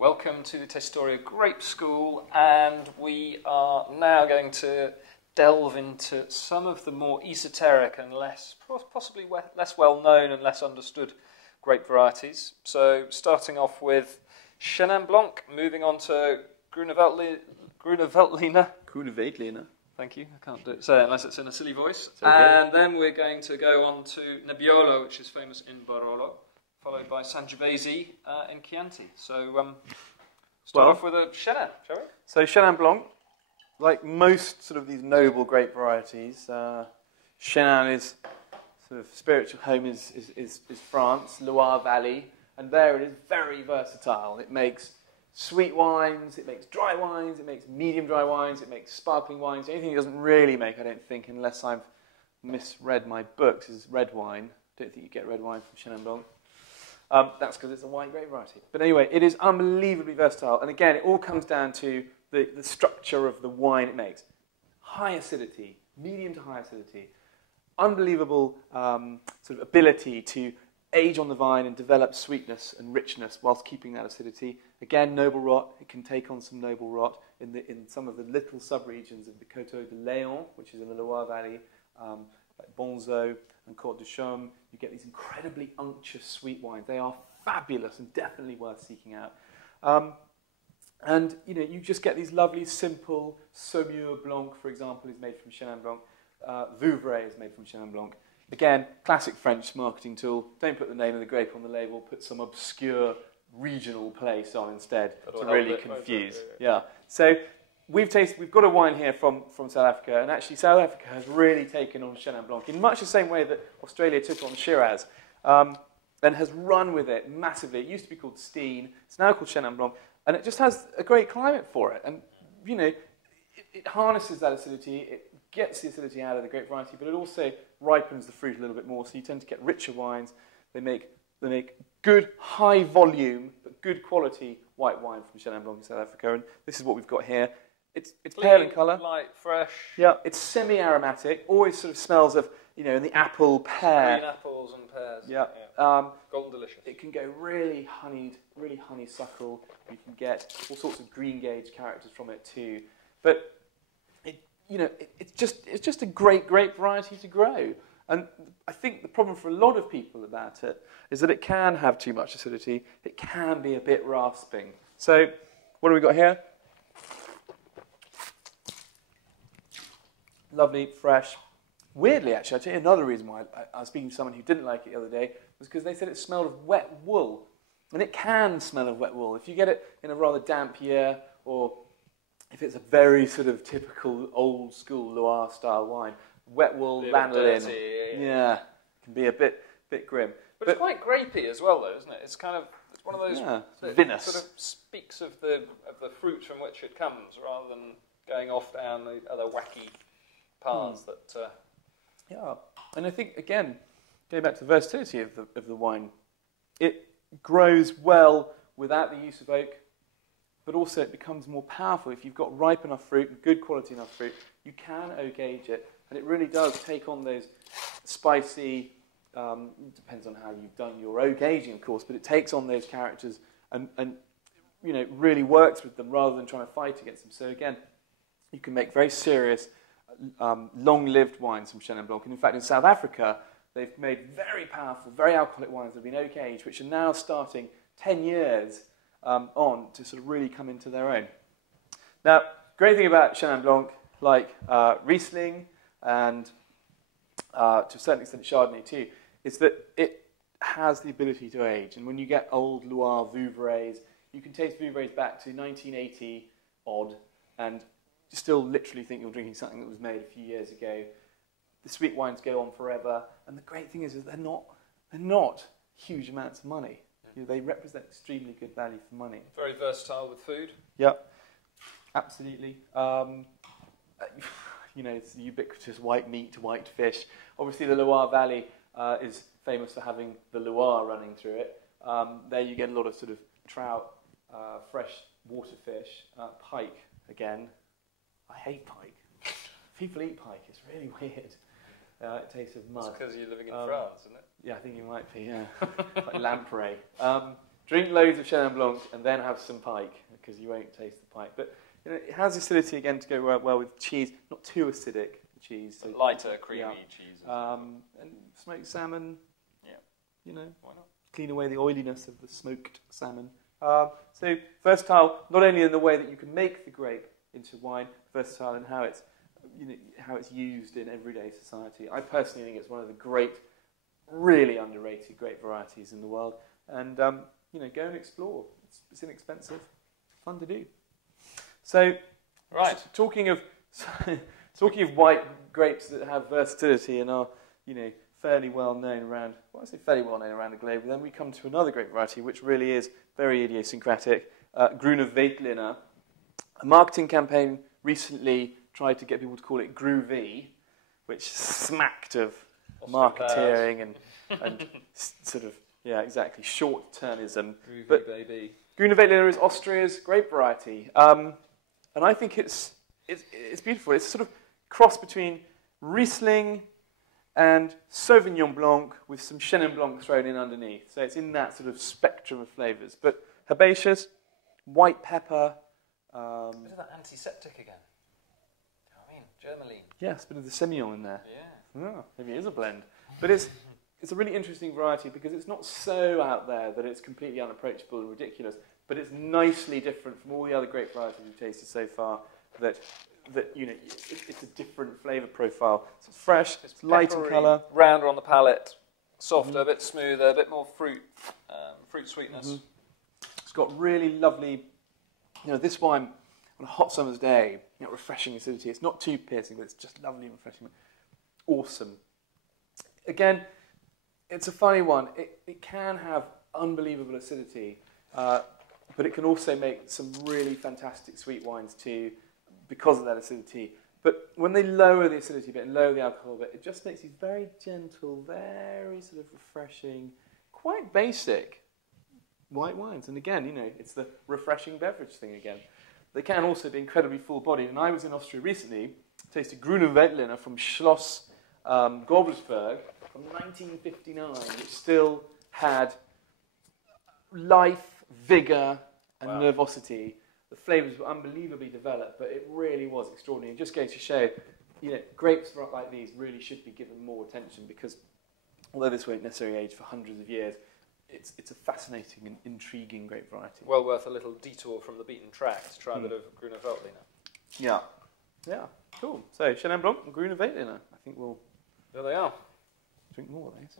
Welcome to the Tastoria Grape School, and we are now going to delve into some of the more esoteric and possibly less well-known and less understood grape varieties. So starting off with Chenin Blanc, moving on to Gruner Veltliner. Thank you. I can't say it unless it's in a silly voice. Okay. And then we're going to go on to Nebbiolo, which is famous in Barolo, followed by Sangiovese in Chianti. So start off with a Chenin, shall we? So Chenin Blanc, like most sort of these noble grape varieties, Chenin is sort of spiritual home is France, Loire Valley, and there it is very versatile. It makes sweet wines, it makes dry wines, it makes medium dry wines, it makes sparkling wines. Anything it doesn't really make, I don't think, unless I've misread my books, is red wine. I don't think you get red wine from Chenin Blanc. That's because it's a white grape variety. But anyway, it is unbelievably versatile. And again, it all comes down to the structure of the wine it makes. High acidity, medium to high acidity. Unbelievable sort of ability to age on the vine and develop sweetness and richness whilst keeping that acidity. Again, noble rot. It can take on some noble rot in some of the little sub-regions of the Coteaux de Léon, which is in the Loire Valley, like Bonzo and Côte de Chaume. You get these incredibly unctuous sweet wines. They are fabulous and definitely worth seeking out. And you just get these lovely, simple Saumur Blanc, for example, is made from Chenin Blanc. Vouvray is made from Chenin Blanc. Again, classic French marketing tool. Don't put the name of the grape on the label. Put some obscure regional place on instead to really confuse. Yeah. So we've got a wine here from South Africa, and actually South Africa has really taken on Chenin Blanc in much the same way that Australia took on Shiraz, and has run with it massively. It used to be called Steen. It's now called Chenin Blanc, and it just has a great climate for it. And it harnesses that acidity. It gets the acidity out of the grape variety, but it also ripens the fruit a little bit more, so you tend to get richer wines. They make good, high volume, but good quality white wine from Chenin Blanc in South Africa, and this is what we've got here. It's pale in colour. Light, fresh. Yeah, it's semi-aromatic, always sort of smells of, in the apple, pear. Green apples and pears. Yeah. Golden delicious. It can go really honeysuckle. You can get all sorts of green gauge characters from it too. But it's just a great grape variety to grow. And I think the problem for a lot of people about it is that it can have too much acidity. It can be a bit rasping. So what have we got here? Lovely, fresh. Weirdly, actually, I'll tell you another reason why I was speaking to someone who didn't like it the other day, was because they said it smelled of wet wool. And it can smell of wet wool. If you get it in a rather damp year, or if it's a very sort of typical old school Loire style wine, wet wool, lanolin, can be a bit grim. But it's quite grapey as well, though, isn't it? It's one of those that vinous. Sort of speaks of the fruit from which it comes, rather than going off down the other wacky paths that. Yeah, and I think again, going back to the versatility of the wine, it grows well without the use of oak, but also it becomes more powerful if you've got ripe enough fruit and good quality enough fruit. You can oak age it, and it really does take on those spicy. Depends on how you've done your oak aging, of course, but it takes on those characters and really works with them rather than trying to fight against them. So again, you can make very serious, long-lived wines from Chenin Blanc. And in fact, in South Africa, they've made very powerful, very alcoholic wines that have been oak aged, which are now starting 10 years on to sort of really come into their own. Now, great thing about Chenin Blanc, like Riesling and to a certain extent Chardonnay too, is that it has the ability to age. And when you get old Loire Vouvrays, you can taste Vouvrays back to 1980 odd, and you still literally think you're drinking something that was made a few years ago. The sweet wines go on forever, and the great thing is they're not huge amounts of money. They represent extremely good value for money. Very versatile with food. Yep, absolutely. It's the ubiquitous white meat, white fish. Obviously, the Loire Valley is famous for having the Loire running through it. There you get a lot of sort of trout, fresh water fish, pike again. I hate pike. People eat pike. It's really weird. It tastes of mud. It's because you're living in France, isn't it? Yeah, I think you might be, yeah. Like lamprey. drink loads of Chenin Blanc and then have some pike, because you won't taste the pike. But you know, it has acidity again to go well with cheese, not too acidic cheese. So lighter, creamy cheese. And smoked salmon. Yeah. You know, Why not? clean away the oiliness of the smoked salmon. So versatile, not only in the way that you can make the grape into wine, versatile in how it's, you know, how it's used in everyday society. I personally think it's one of the great, really underrated grape varieties in the world. And you know, go and explore. It's inexpensive, fun to do. So, talking of white grapes that have versatility and are, you know, fairly well known around, well, I say fairly well known around the globe, then we come to another grape variety which really is very idiosyncratic, Gruner Veltliner. A marketing campaign recently tried to get people to call it Groovy, which smacked of marketeering and sort of, yeah, exactly, short-termism. Groovy, but baby. Gruner Veltliner is Austria's grape variety, and I think it's beautiful. It's sort of cross between Riesling and Sauvignon Blanc with some Chenin Blanc thrown in underneath. So it's in that sort of spectrum of flavours. But herbaceous, white pepper. A bit of that antiseptic again. Do you know what I mean? Germaline. Yes, a bit of the Semillon in there. Yeah. Oh, maybe it is a blend. But it's a really interesting variety because it's not so out there that it's completely unapproachable and ridiculous, but it's nicely different from all the other grape varieties we've tasted so far. That you know, it's a different flavour profile. So it's fresh, it's light in colour, rounder on the palate, softer, a bit smoother, a bit more fruit sweetness. It's got really lovely, you know, this wine on a hot summer's day, you know, refreshing acidity. It's not too piercing, but it's just lovely and refreshing. Awesome. Again, it's a funny one. It can have unbelievable acidity, but it can also make some really fantastic sweet wines too, because of that acidity. But when they lower the acidity a bit and lower the alcohol a bit, it just makes these very gentle, very sort of refreshing, quite basic white wines. And again, you know, it's the refreshing beverage thing again. They can also be incredibly full-bodied. And I was in Austria recently, tasted Gruner Veltliner from Schloss Gobelsberg from 1959, which still had life, vigour, and nervosity. The flavours were unbelievably developed, but it really was extraordinary. It just goes to show, you know, grapes like these really should be given more attention because, although this won't necessarily age for hundreds of years, it's a fascinating and intriguing grape variety. Well worth a little detour from the beaten track to try a bit of Gruner Veltliner. Yeah. Yeah, cool. So, Chenin Blanc and Gruner Veltliner. I think we'll... There they are. Drink more of these.